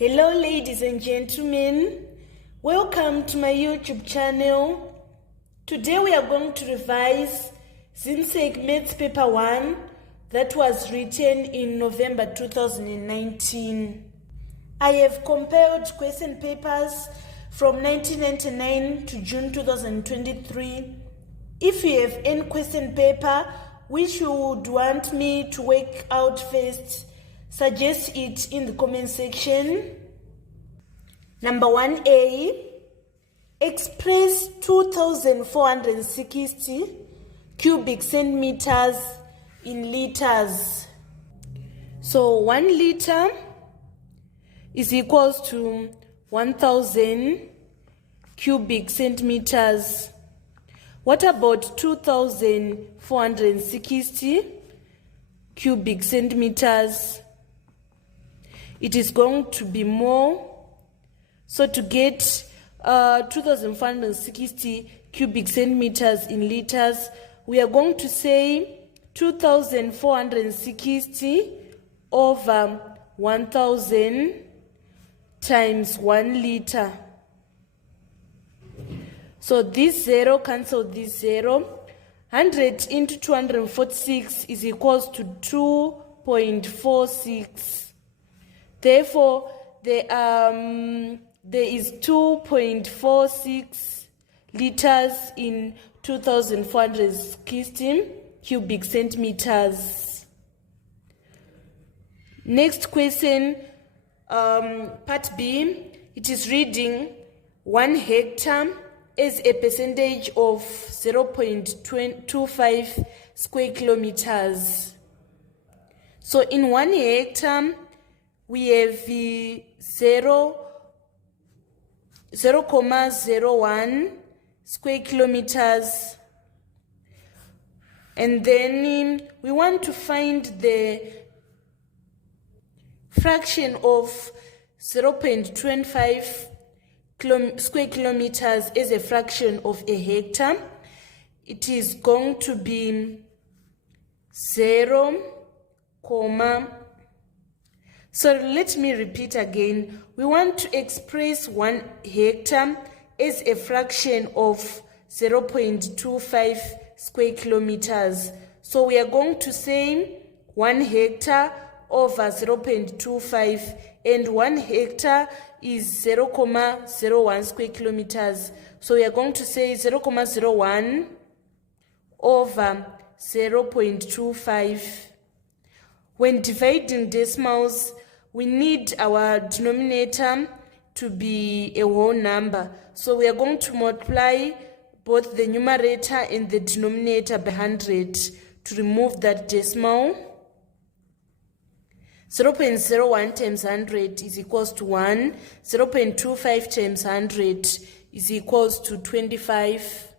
Hello ladies and gentlemen, welcome to my YouTube channel. Today we are going to revise Zimsec Maths Paper 1 that was written in November 2019. I have compiled question papers from 1999 to June 2023. If you have any question paper which you would want me to work out first, suggest it in the comment section. Number 1A, express 2460 cubic centimeters in liters. So 1 liter is equals to 1000 cubic centimeters. What about 2460 cubic centimeters? It is going to be more. So to get 2460 cubic centimeters in liters, we are going to say 2460 over 1000 times 1 liter. So this 0 cancel this 0. 100 into 246 is equals to 2.46. Therefore, there is 2.46 liters in 2460 cubic centimeters. Next question, part B, it is reading 1 hectare as a percentage of 0.25 square kilometers. So in 1 hectare, we have 0.01 square kilometers, and then we want to find the fraction of 0.25 square kilometers as a fraction of a hectare. It is going to be 0, so let me repeat again. We want to express 1 hectare as a fraction of 0.25 square kilometers. So we are going to say 1 hectare over 0.25, and 1 hectare is 0.01 square kilometers. So we are going to say 0.01 over 0.25. When dividing decimals, we need our denominator to be a whole number. So we are going to multiply both the numerator and the denominator by 100 to remove that decimal. 0.01 times 100 is equals to 1. 0.25 times 100 is equals to 25.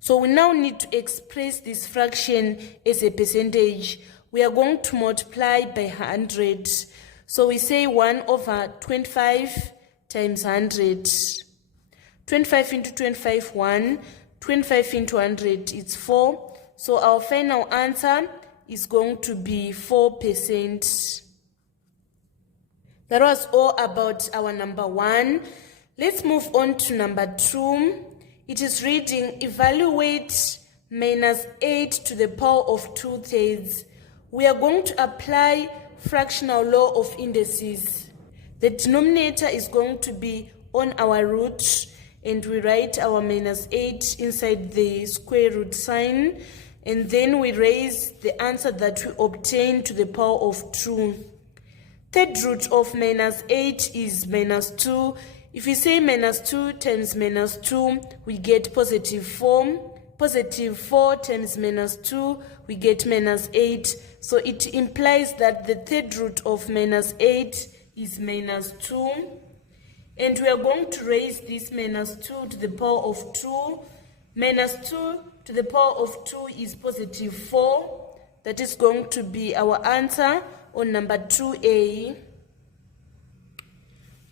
So we now need to express this fraction as a percentage. We are going to multiply by 100. So we say 1 over 25 times 100. 25 into 25, 1. 25 into 100, it's 4. So our final answer is going to be 4%. That was all about our number 1. Let's move on to number 2. It is reading, evaluate minus 8 to the power of 2/3. We are going to apply fractional law of indices. The denominator is going to be on our root, and we write our minus 8 inside the square root sign, and then we raise the answer that we obtain to the power of 2. Third root of minus 8 is minus 2. If we say minus 2 times minus 2, we get positive 4. Positive 4 times minus 2, we get minus 8. So it implies that the third root of minus 8 is minus 2. And we are going to raise this minus 2 to the power of 2. Minus 2 to the power of 2 is positive 4. That is going to be our answer on number 2A.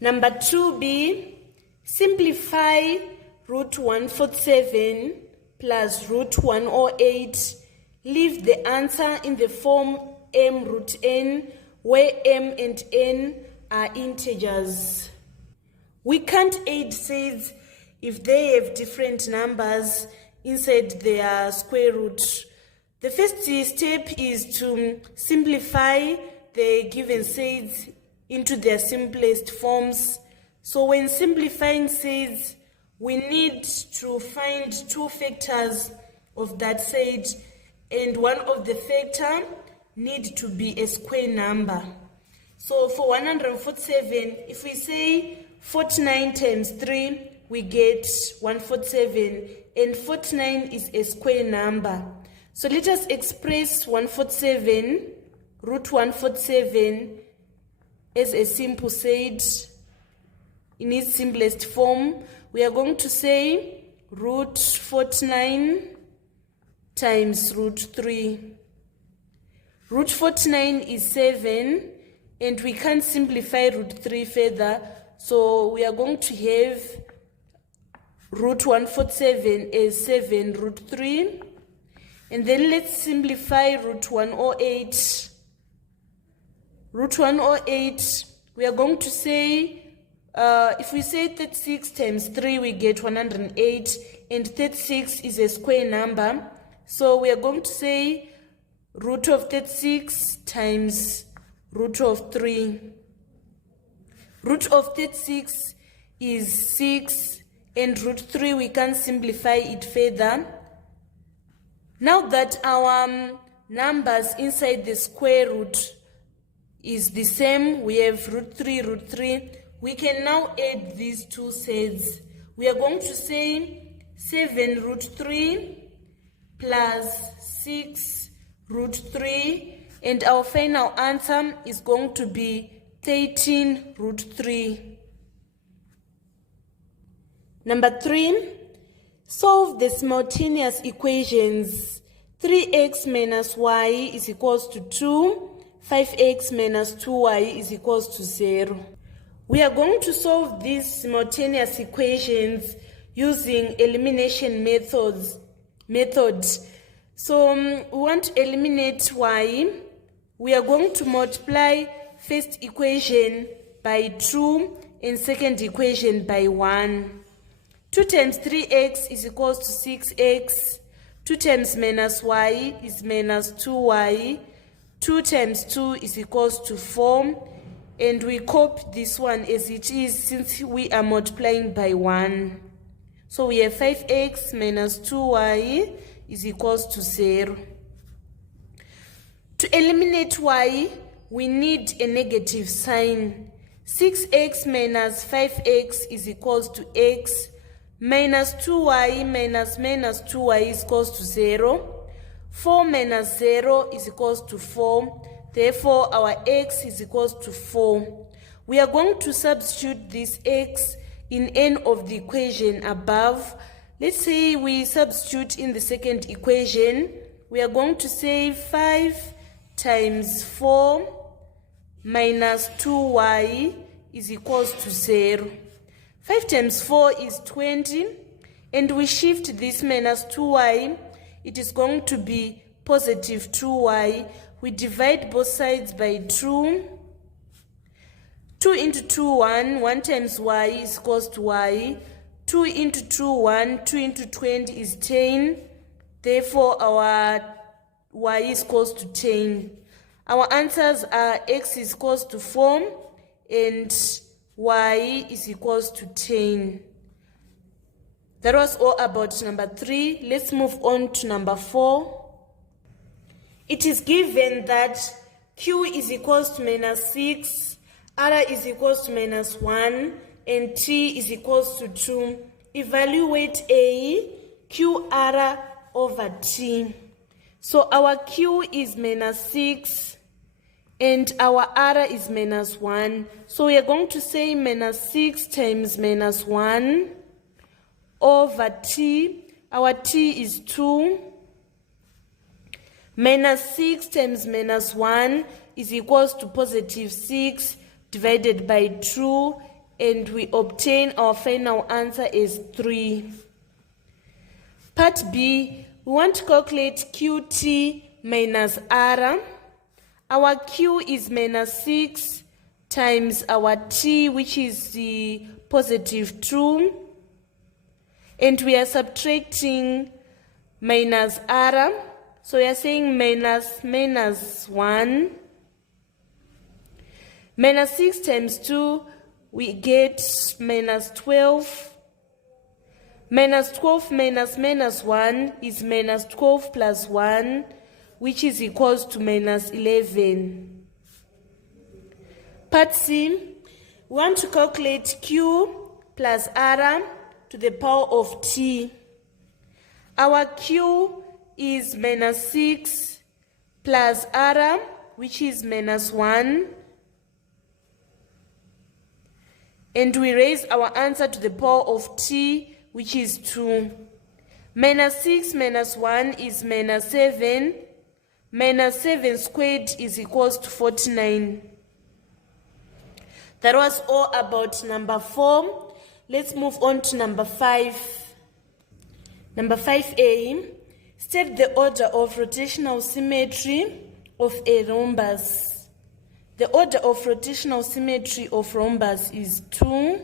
Number 2B, simplify root 147 plus root 108. Leave the answer in the form m root n, where m and n are integers. We can't add surds if they have different numbers inside their square root. The first step is to simplify the given surds into their simplest forms. So when simplifying surds, we need to find two factors of that surd, and one of the factor need to be a square number. So for 147, if we say 49 times 3, we get 147, and 49 is a square number. So let us express 147, root 147, as a simple surd in its simplest form. We are going to say root 49 times root 3. Root 49 is 7, and we can't simplify root 3 further, so we are going to have root 147 as 7 root 3. And then let's simplify root 108. Root 108, we are going to say, if we say 36 times 3, we get 108, and 36 is a square number. So we are going to say root of 36 times root of 3. Root of 36 is 6, and root 3 we can simplify it further. Now that our numbers inside the square root is the same, we have root 3, we can now add these two surds. We are going to say 7 root 3 plus 6 root 3, and our final answer is going to be 13 root 3. Number 3, solve the simultaneous equations. 3x minus y is equals to 2, 5x minus 2y is equals to 0. We are going to solve these simultaneous equations using elimination method. So we want to eliminate y. We are going to multiply first equation by 2 and second equation by 1. 2 times 3x is equals to 6x. 2 times minus y is minus 2y. 2 times 2 is equals to 4. And we copy this one as it is since we are multiplying by 1. So we have 5x minus 2y is equals to 0. To eliminate y, we need a negative sign. 6x minus 5x is equals to x. Minus 2y minus 2y is equals to 0. 4 minus 0 is equals to 4. Therefore, our x is equals to 4. We are going to substitute this x in n of the equation above. Let's say we substitute in the second equation. We are going to say 5 times 4 minus 2y is equals to 0. 5 times 4 is 20, and we shift this minus 2y. It is going to be positive 2y. We divide both sides by 2. 2 into 2, 1. 1 times y is equals to y. 2 into 2, 1. 2 into 20 is 10. Therefore, our y is equals to 10. Our answers are x is equals to 4 and y is equals to 10. That was all about number 3. Let's move on to number 4. It is given that q is equals to minus 6, r is equals to minus 1, and t is equals to 2. Evaluate a qr over t. So our q is minus 6 and our r is minus 1. So we are going to say minus 6 times minus 1 over t. Our t is 2. Minus 6 times minus 1 is equals to positive 6 divided by 2, and we obtain our final answer as 3. Part B, we want to calculate qt minus r. Our q is minus 6, times our t, which is the positive 2, and we are subtracting minus r. So we are saying minus 1. Minus 6 times 2, we get minus 12. Minus 12 minus 1 is minus 12 plus 1, which is equals to minus 11. Part C, we want to calculate q plus r to the power of t. Our q is minus 6 plus r, which is minus 1. And we raise our answer to the power of t, which is 2. Minus 6 minus 1 is minus 7. Minus 7 squared is equals to 49. That was all about number 4. Let's move on to number 5. Number 5a, state the order of rotational symmetry of a rhombus. The order of rotational symmetry of rhombus is 2.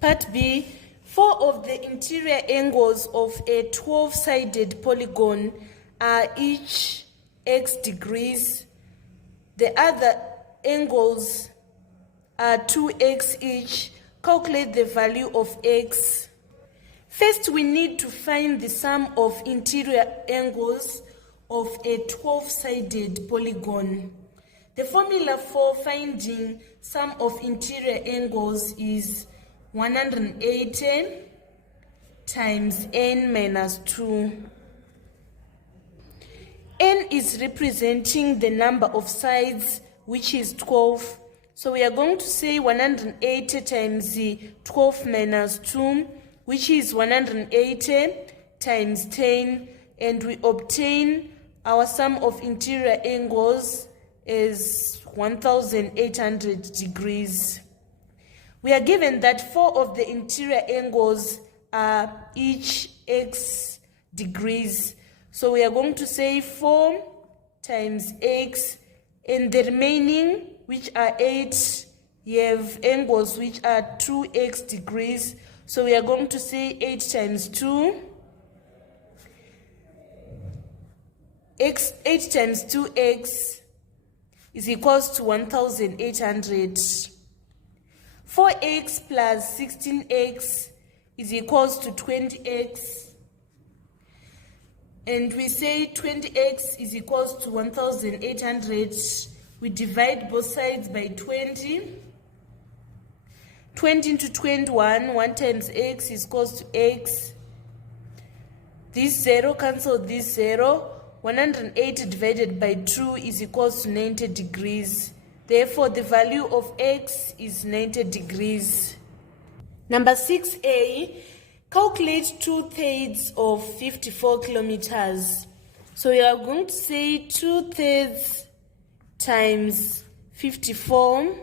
Part B, 4 of the interior angles of a 12-sided polygon are each x degrees. The other angles are 2x each. Calculate the value of x. First, we need to find the sum of interior angles of a 12-sided polygon. The formula for finding sum of interior angles is 180 times n minus 2. N is representing the number of sides, which is 12. So we are going to say 180 times 12 minus 2, which is 180 times 10, and we obtain our sum of interior angles is 1800 degrees. We are given that 4 of the interior angles are each x degrees. So we are going to say 4 times x, and the remaining, which are 8, you have angles which are 2x degrees. So we are going to say 8 times 2. 8 times 2x is equals to 1800. 4x plus 16x is equals to 20x. And we say 20x is equals to 1800. We divide both sides by 20. 20 into 21, 1 times x is equals to x. This 0 cancel this 0. 180 divided by 2 is equals to 90 degrees. Therefore, the value of x is 90 degrees. Number 6a, calculate 2/3 of 54 kilometers. So we are going to say 2/3 times 54.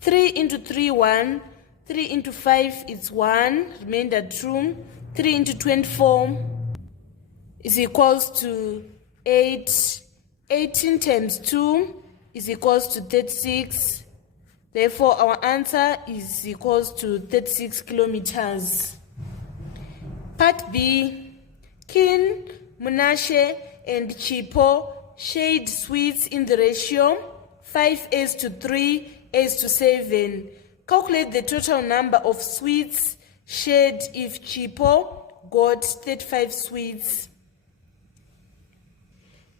3 into 3, 1. 3 into 5 is 1, remainder 2. 3 into 24 is equals to 8. 18 times 2 is equals to 36. Therefore, our answer is equals to 36 kilometers. Part B, Kin, Munashe, and Chipo shade sweets in the ratio 5:3:7. Calculate the total number of sweets shared if Chipo got 35 sweets.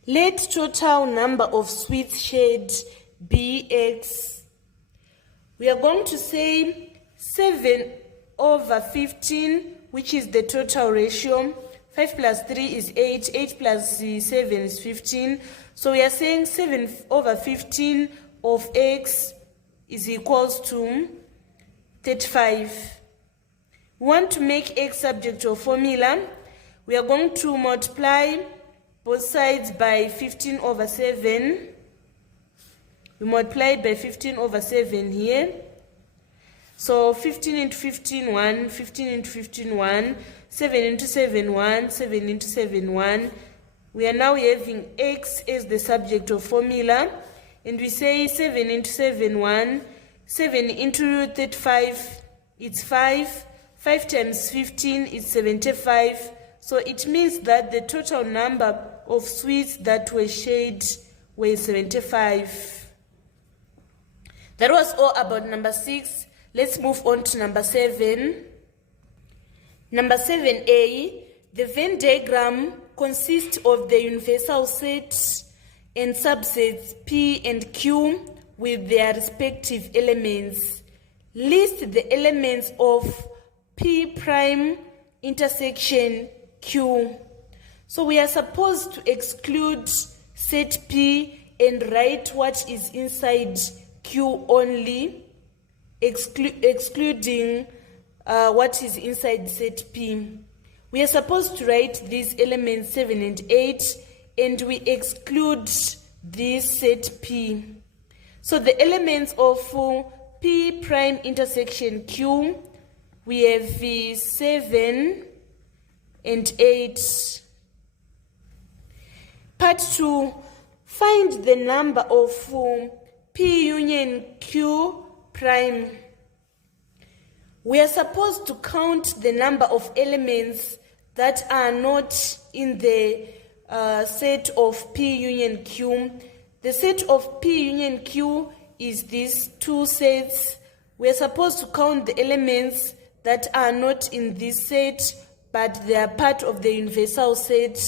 Let total number of sweets shared be x. We are going to say 7/15, which is the total ratio. 5 plus 3 is 8. 8 plus 7 is 15. So we are saying 7/15 of x is equals to 35. We want to make x subject to a formula. We are going to multiply both sides by 15/7. We multiplied by 15/7 here. So 15 into 15, 1. 15 into 15, 1. 7 into 7, 1. 7 into 7, 1. We are now having x as the subject of formula. and we say 7 into 7, 1. 7 into 35, it's 5. 5 times 15 is 75. So it means that the total number of sweets that were shared were 75. That was all about number 6. Let's move on to number 7. Number 7a, the Venn diagram consists of the universal set and subsets P and Q with their respective elements. List the elements of P prime intersection Q. So we are supposed to exclude set P and write what is inside Q only, excluding what is inside set P. We are supposed to write these elements 7 and 8, and we exclude this set P. So the elements of P prime intersection Q, we have 7 and 8. Part 2, find the number of P union Q prime. We are supposed to count the number of elements that are not in the set of P union Q. The set of P union Q is these two sets. We are supposed to count the elements that are not in this set, but they are part of the universal set.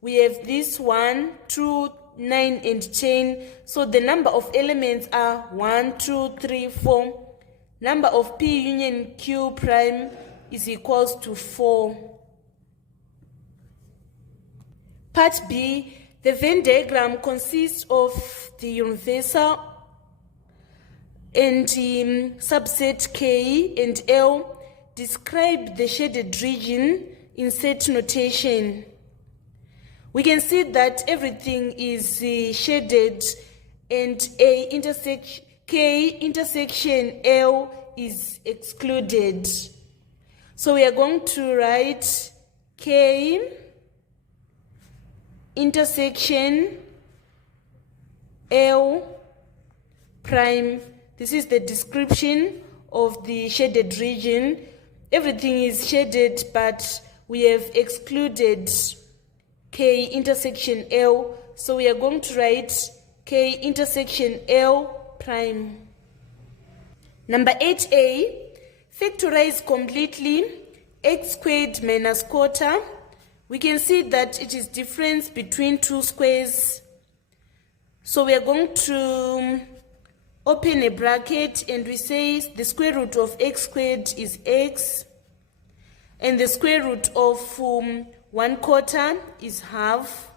We have this 1, 2, 9, and 10. So the number of elements are 1, 2, 3, 4. Number of P union Q prime is equals to 4. Part B, the Venn diagram consists of the universal and subset K and L. Describe the shaded region in set notation. We can see that everything is shaded, and K intersection L is excluded. So we are going to write K intersection L prime. This is the description of the shaded region. Everything is shaded, but we have excluded K intersection L. So we are going to write K intersection L prime. Number 8a, factorize completely x squared minus quarter. We can see that it is difference between two squares. So we are going to open a bracket and we say the square root of x squared is x, and the square root of 1/4 is half.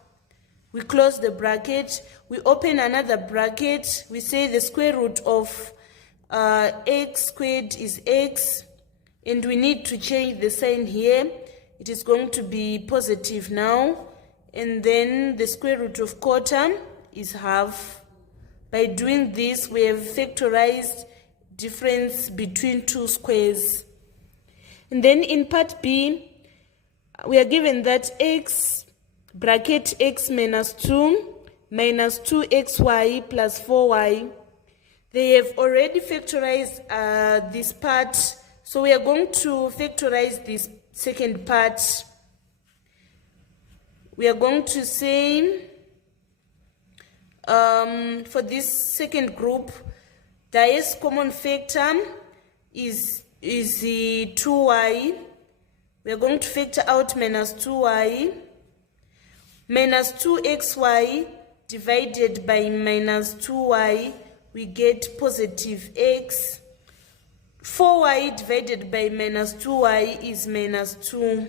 We close the bracket, we open another bracket, we say the square root of x squared is x, and we need to change the sign here. It is going to be positive now, and then the square root of quarter is half. By doing this, we have factorized difference between two squares. And then in part B, we are given that x bracket x minus 2 minus 2xy plus 4y. They have already factorized this part, so we are going to factorize this second part. We are going to say for this second group, the highest common factor is the 2y. We are going to factor out minus 2y. Minus 2xy divided by minus 2y, we get positive x. 4y divided by minus 2y is minus 2.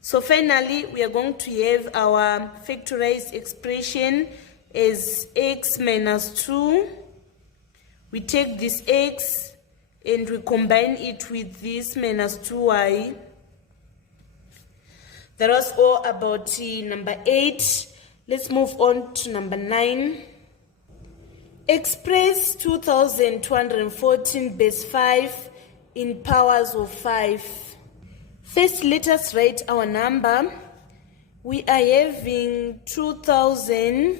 So finally, we are going to have our factorized expression as x minus 2. We take this x and we combine it with this minus 2y. That was all about number 8. Let's move on to number 9. Express 2214 base 5 in powers of 5. First, let us write our number. We are having 2214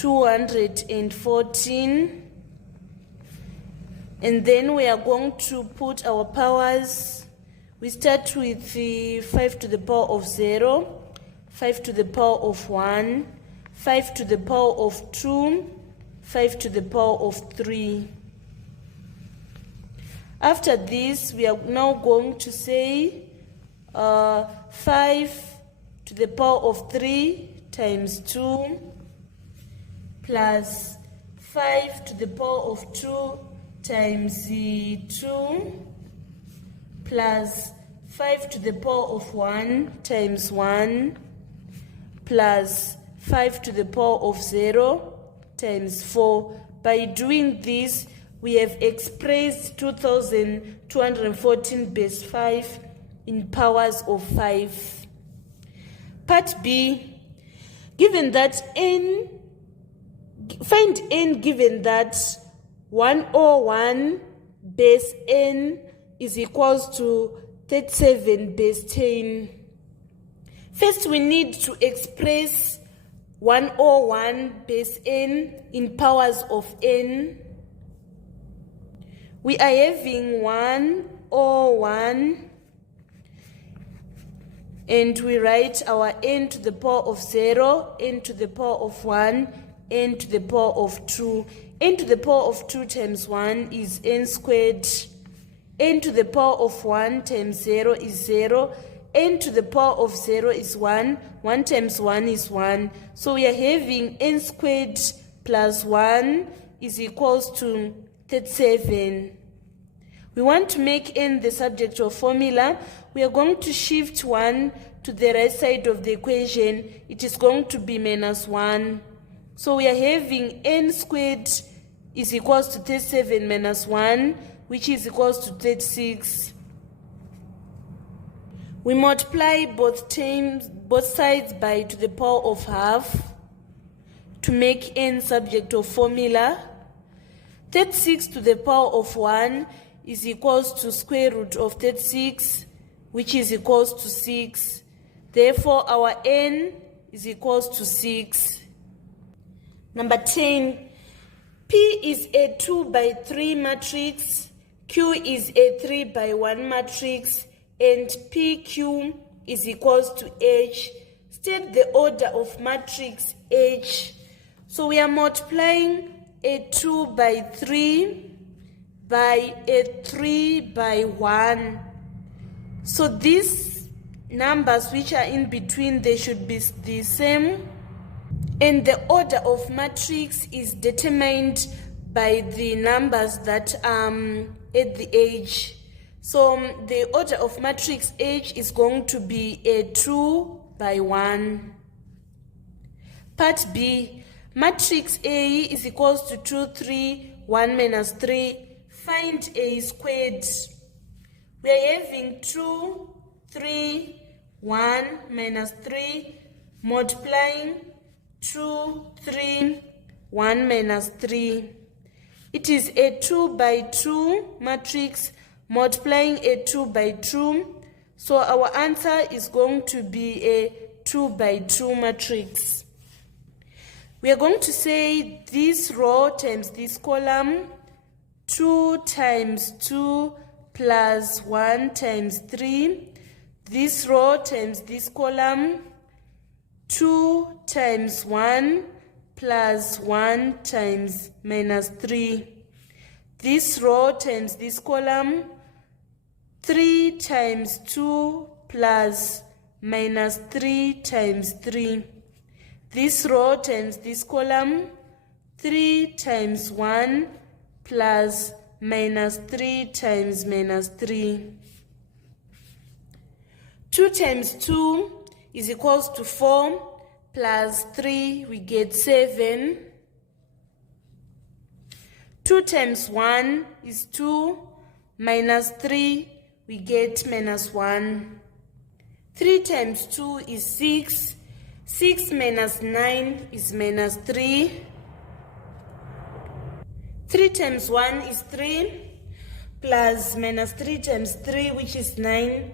214. And then we are going to put our powers. We start with the 5 to the power of 0, 5 to the power of 1, 5 to the power of 2, 5 to the power of 3. After this, we are now going to say 5 to the power of 3 times 2 plus 5 to the power of 2 times 2 plus 5 to the power of 1 times 1 plus 5 to the power of 0 times 4. By doing this, we have expressed 2214 base 5 in powers of 5. Part B, given that n, find n given that 101 base n is equals to 37 base 10. First, we need to express 101 base n in powers of n. We are having 101, and we write our n to the power of 0, n to the power of 1, n to the power of 2. N to the power of 2 times 1 is n squared. N to the power of 1 times 0 is 0. N to the power of 0 is 1. 1 times 1 is 1. So we are having n squared plus 1 is equals to 37. We want to make n the subject of formula. We are going to shift 1 to the right side of the equation. It is going to be minus 1. So we are having n squared is equals to 37 minus 1, which is equals to 36. We multiply both sides by to the power of half to make n subject of formula. 36 to the power of 1 is equals to square root of 36, which is equals to 6. Therefore, our n is equals to 6. Number 10, P is a 2 by 3 matrix, Q is a 3 by 1 matrix, and PQ is equals to H. State the order of matrix H. So we are multiplying a 2 by 3 by a 3 by 1. So these numbers which are in between, they should be the same. And the order of matrix is determined by the numbers that are at the edge. So the order of matrix H is going to be a 2 by 1. Part B, matrix A is equals to 2, 3, 1 minus 3. Find A squared. We are having 2, 3, 1 minus 3 multiplying 2, 3, 1 minus 3. It is a 2 by 2 matrix multiplying a 2 by 2. So our answer is going to be a 2 by 2 matrix. We are going to say this row times this column, 2 times 2 plus 1 times 3. This row times this column, 2 times 1 plus 1 times minus 3. This row times this column, 3 times 2 plus minus 3 times 3. This row times this column, 3 times 1 plus minus 3 times minus 3. 2 times 2 is equals to 4 plus 3, we get 7. 2 times 1 is 2 minus 3, we get minus 1. 3 times 2 is 6. 6 minus 9 is minus 3. 3 times 1 is 3 plus minus 3 times 3, which is 9.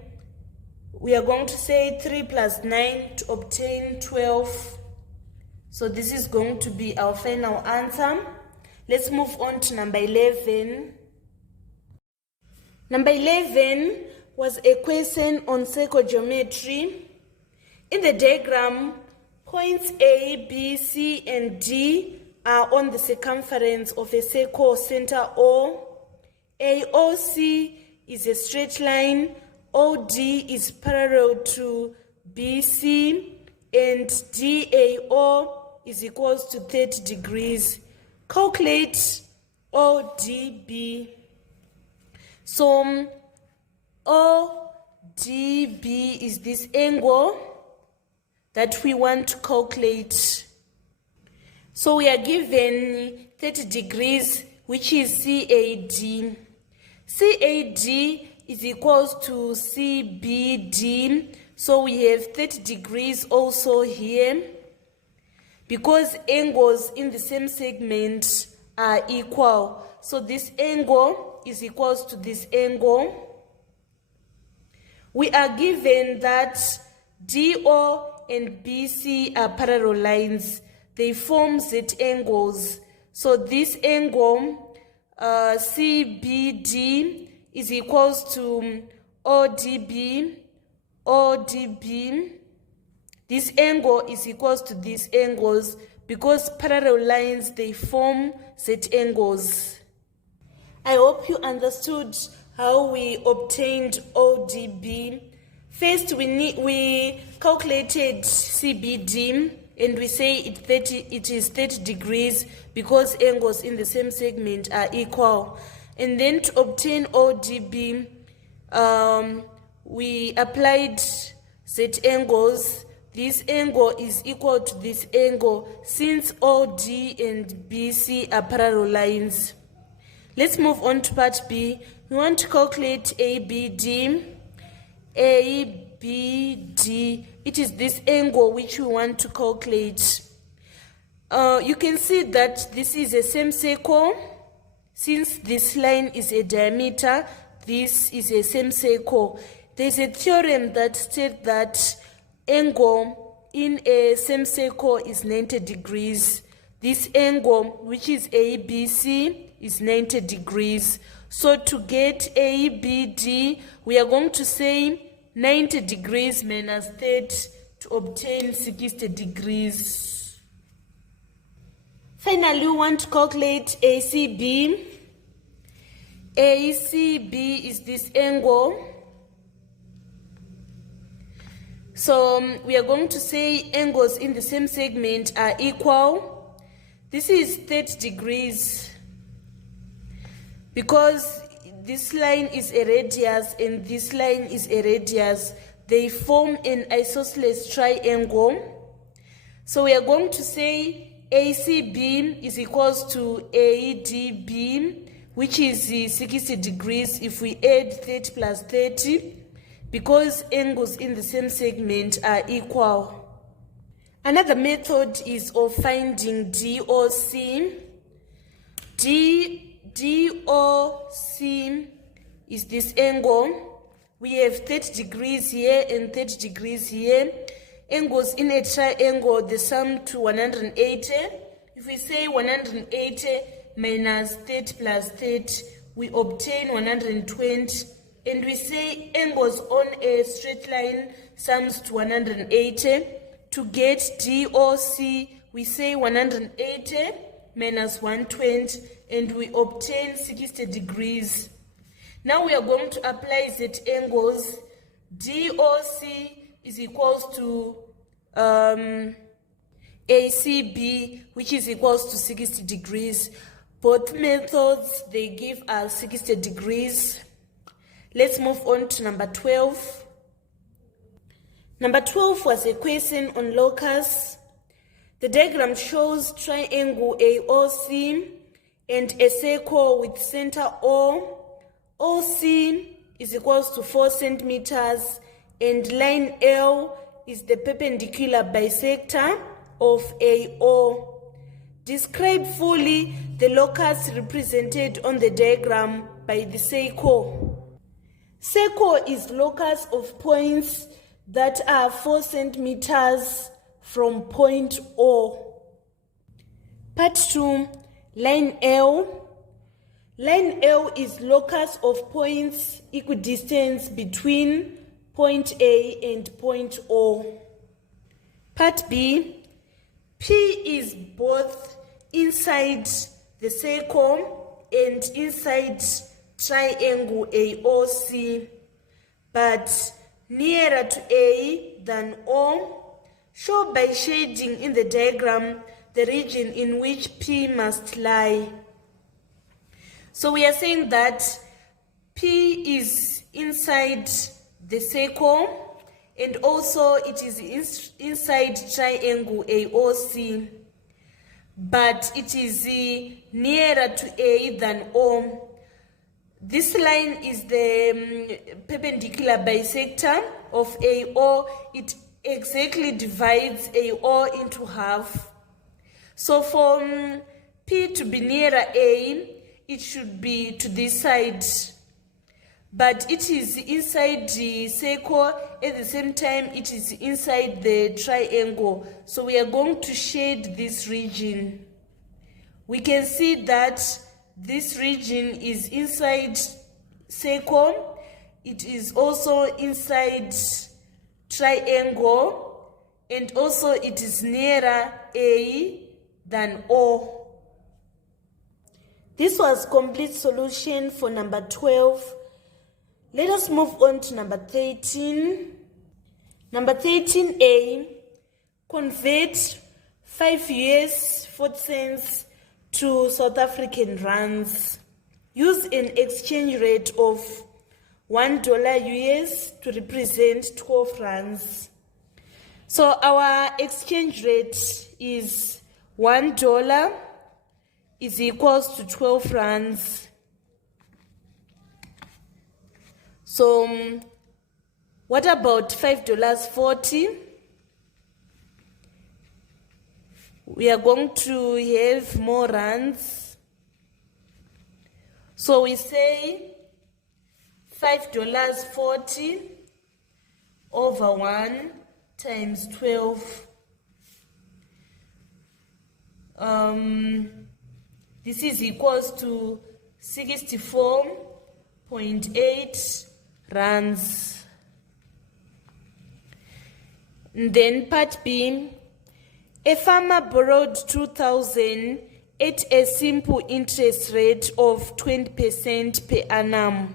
We are going to say 3 plus 9 to obtain 12. So this is going to be our final answer. Let's move on to number 11. Number 11 was a question on circle geometry. In the diagram, points A, B, C, and D are on the circumference of a circle center O. AOC is a straight line, OD is parallel to BC, and DAO is equals to 30 degrees. Calculate ODB. So ODB is this angle that we want to calculate. So we are given 30 degrees, which is CAD. CAD is equals to CBD. So we have 30 degrees also here, because angles in the same segment are equal. So this angle is equals to this angle. We are given that DO and BC are parallel lines. They form Z angles. So this angle, CBD, is equals to ODB. This angle is equals to these angles, because parallel lines, they form Z angles. I hope you understood how we obtained ODB. First, we calculated CBD, and we say it is 30 degrees because angles in the same segment are equal. And then to obtain ODB, we applied Z angles. This angle is equal to this angle, since OD and BC are parallel lines. Let's move on to part B. We want to calculate ABD. ABD, it is this angle which we want to calculate. You can see that this is a semicircle. Since this line is a diameter, this is a semicircle. There is a theorem that states that angle in a semicircle is 90 degrees. This angle, which is ABC, is 90 degrees. So to get ABD, we are going to say 90 degrees minus 30 to obtain 60 degrees. Finally, we want to calculate ACB. ACB is this angle. So we are going to say angles in the same segment are equal. This is 30 degrees because this line is a radius and this line is a radius. They form an isosceles triangle. So we are going to say ACB is equals to ADB, which is 60 degrees if we add 30 plus 30, because angles in the same segment are equal. Another method is of finding DOC. DOC is this angle. We have 30 degrees here and 30 degrees here. Angles in a triangle, they sum to 180. If we say 180 minus 30 plus 30, we obtain 120. And we say angles on a straight line sums to 180. To get DOC, we say 180 minus 120, and we obtain 60 degrees. Now we are going to apply Z angles. DOC is equals to ACB, which is equals to 60 degrees. Both methods, they give us 60 degrees. Let's move on to number 12. Number 12 was a question on locus. The diagram shows triangle AOC and a circle with center O. OC is equals to 4 centimeters, and line L is the perpendicular bisector of AO. Describe fully the locus represented on the diagram by the circle. Circle is locus of points that are 4 centimeters from point O. Part 2, line L. Line L is locus of points equidistant between point A and point O. Part B, P is both inside the circle and inside triangle AOC, but nearer to A than O. Show by shading in the diagram the region in which P must lie. So we are saying that P is inside the circle and also it is inside triangle AOC, but it is nearer to A than O. This line is the perpendicular bisector of AO. It exactly divides AO into half. So for P to be nearer A, it should be to this side. But it is inside the circle, at the same time it is inside the triangle. So we are going to shade this region. We can see that this region is inside circle, it is also inside triangle, and also it is nearer A than O. This was complete solution for number 12. Let us move on to number 13. Number 13A, convert 5 US 40 cents to South African rands. Use an exchange rate of $1 US to represent 12 rands. So our exchange rate is $1 is equals to 12 rands. So what about $5.40? We are going to have more rands. So we say $5.40 over 1 times 12. This is equals to 64.8 rands. And then part B, a farmer borrowed 2,000 at a simple interest rate of 20% per annum.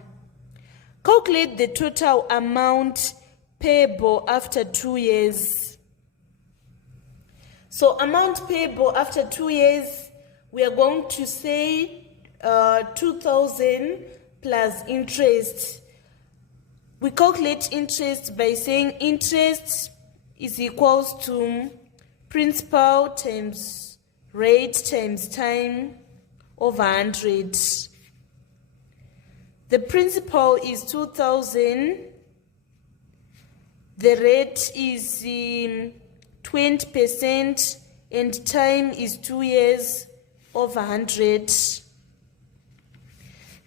Calculate the total amount payable after 2 years. So amount payable after 2 years, we are going to say 2,000 plus interest. We calculate interest by saying interest is equals to principal times rate times time over 100. The principal is 2,000. The rate is 20% and time is 2 years over 100.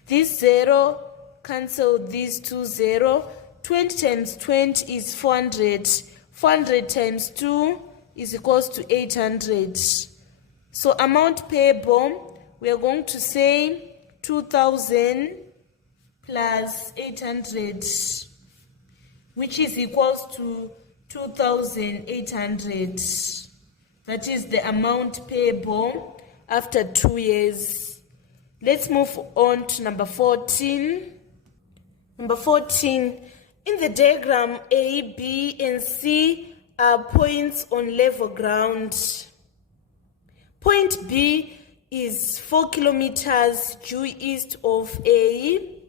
This 0 cancel these 2 0. 20 times 20 is 400. 400 times 2 is equals to 800. So amount payable, we are going to say 2,000 plus 800, which is equals to 2,800. That is the amount payable after 2 years. Let's move on to number 14. Number 14, in the diagram, A, B, and C are points on level ground. Point B is 4 kilometers due east of A.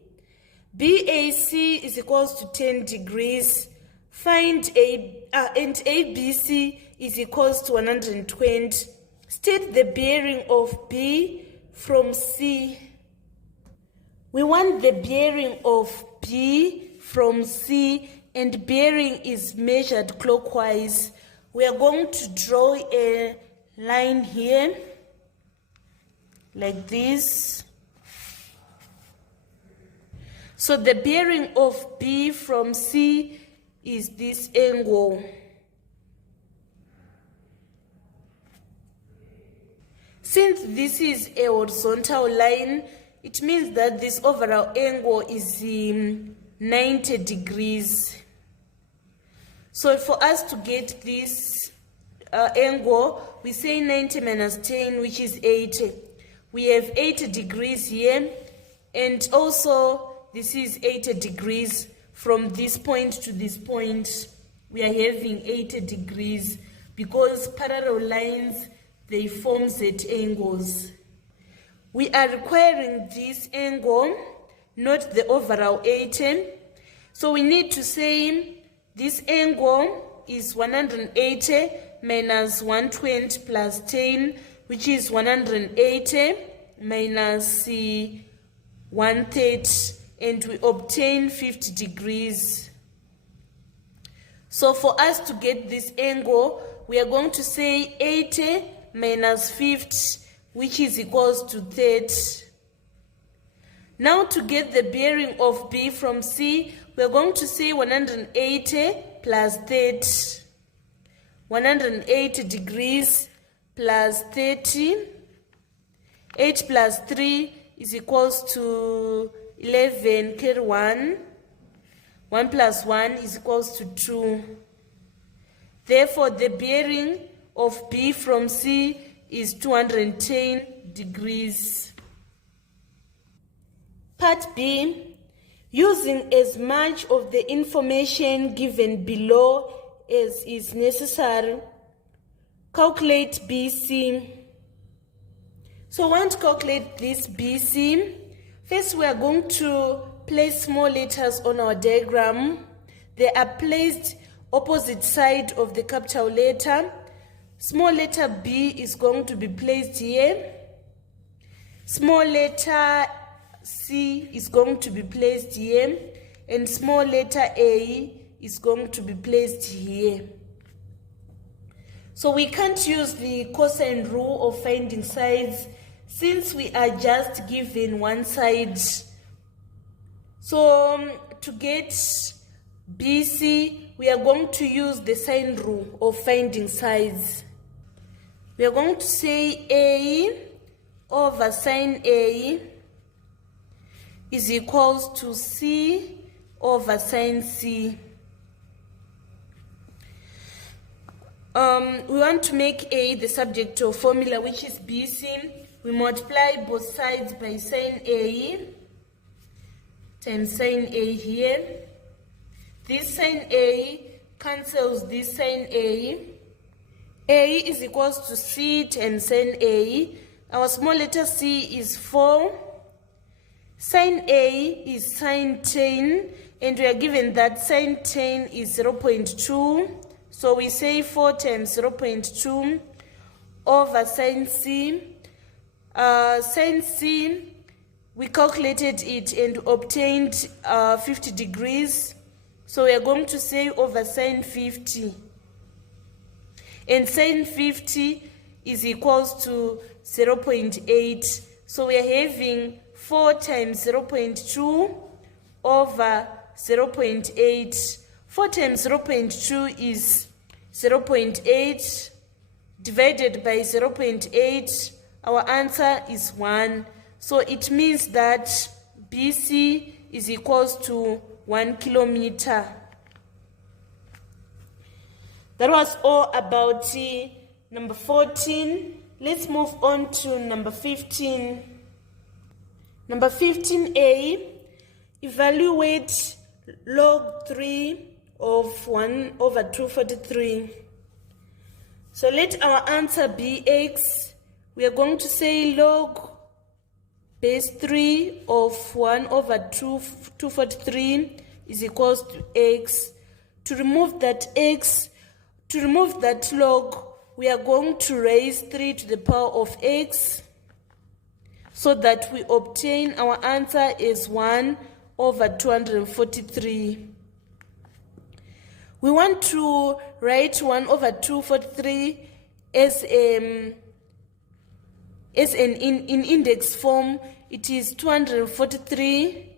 BAC is equals to 10 degrees. Find and ABC is equals to 120. State the bearing of B from C. We want the bearing of B from C, and bearing is measured clockwise. We are going to draw a line here, like this. So the bearing of B from C is this angle. Since this is a horizontal line, it means that this overall angle is 90 degrees. So for us to get this angle, we say 90 minus 10, which is 80. We have 80 degrees here, and also this is 80 degrees. From this point to this point, we are having 80 degrees because parallel lines, they form Z angles. We are requiring this angle, not the overall 80. So we need to say this angle is 180 minus 120 plus 10, which is 180 minus 130, and we obtain 50 degrees. So for us to get this angle, we are going to say 80 minus 50, which is equals to 30. Now to get the bearing of B from C, we are going to say 180 plus 30. 180 degrees plus 30. 8 plus 3 is equals to 11, carry 1. 1 plus 1 is equals to 2. Therefore, the bearing of B from C is 210 degrees. Part B, using as much of the information given below as is necessary, calculate BC. So I want to calculate this BC. First, we are going to place small letters on our diagram. They are placed opposite side of the capital letter. Small letter B is going to be placed here. Small letter C is going to be placed here. And small letter A is going to be placed here. So we can't use the cosine rule of finding sides since we are just given one side. So to get BC, we are going to use the sine rule of finding sides. We are going to say A over sine A is equals to C over sine C. We want to make A the subject of formula, which is BC. We multiply both sides by sine A times sine A here. This sine A cancels this sine A. A is equals to C times sine A. Our small letter c is 4. Sine A is sine 10, and we are given that sine 10 is 0.2. So we say 4 times 0.2 over sine C. Sine C, we calculated it and obtained 50 degrees. So we are going to say over sine 50. And sine 50 is equals to 0.8. So we are having 4 times 0.2 over 0.8. 4 times 0.2 is 0.8 divided by 0.8. Our answer is 1. So it means that BC is equals to 1 kilometer. That was all about number 14. Let's move on to number 15. Number 15A, evaluate log 3 of 1 over 243. So let our answer be x. We are going to say log base 3 of 1 over 243 is equals to x. To remove that x, to remove that log, we are going to raise 3 to the power of x so that we obtain our answer is 1 over 243. We want to write 1 over 243 as in index form. It is 243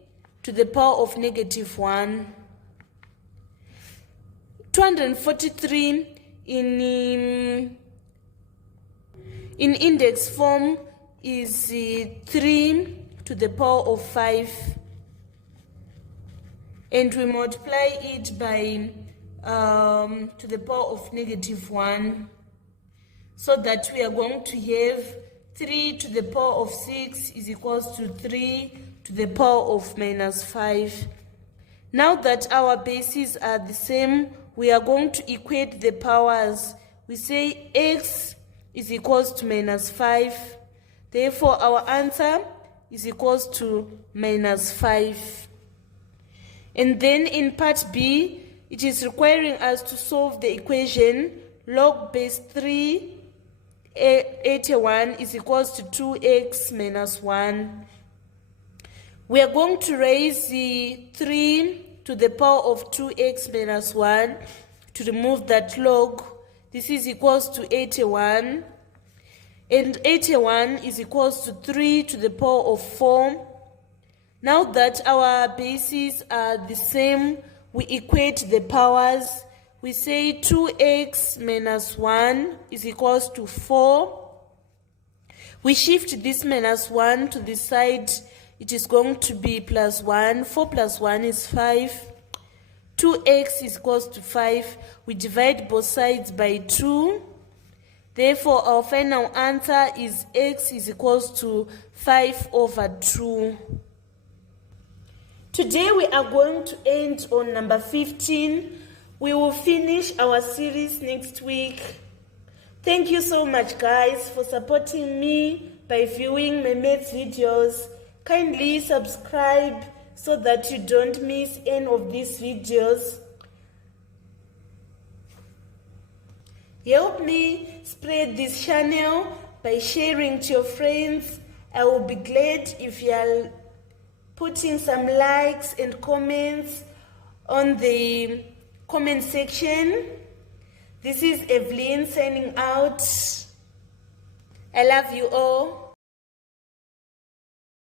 to the power of negative 1. 243 in in index form is 3 to the power of 5, and we multiply it by to the power of -1, so that we are going to have 3 to the power of 6 is equals to 3 to the power of -5. Now that our bases are the same, we are going to equate the powers. We say x is equals to -5. Therefore, our answer is equals to -5. And then in part B, it is requiring us to solve the equation log base 3 81 is equals to 2x minus 1. We are going to raise the 3 to the power of 2x minus 1 to remove that log. This is equals to 81. And 81 is equals to 3 to the power of 4. Now that our bases are the same, we equate the powers. We say 2x minus 1 is equals to 4. We shift this minus 1 to the side. It is going to be plus 1. 4 plus 1 is 5. 2x is equals to 5. We divide both sides by 2. Therefore, our final answer is x is equals to 5 over 2. Today we are going to end on number 15. We will finish our series next week. Thank you so much, guys, for supporting me by viewing my maths videos. Kindly subscribe so that you don't miss any of these videos. Help me spread this channel by sharing to your friends. I will be glad if you are putting some likes and comments on the comment section. This is Evelyn signing out. I love you all.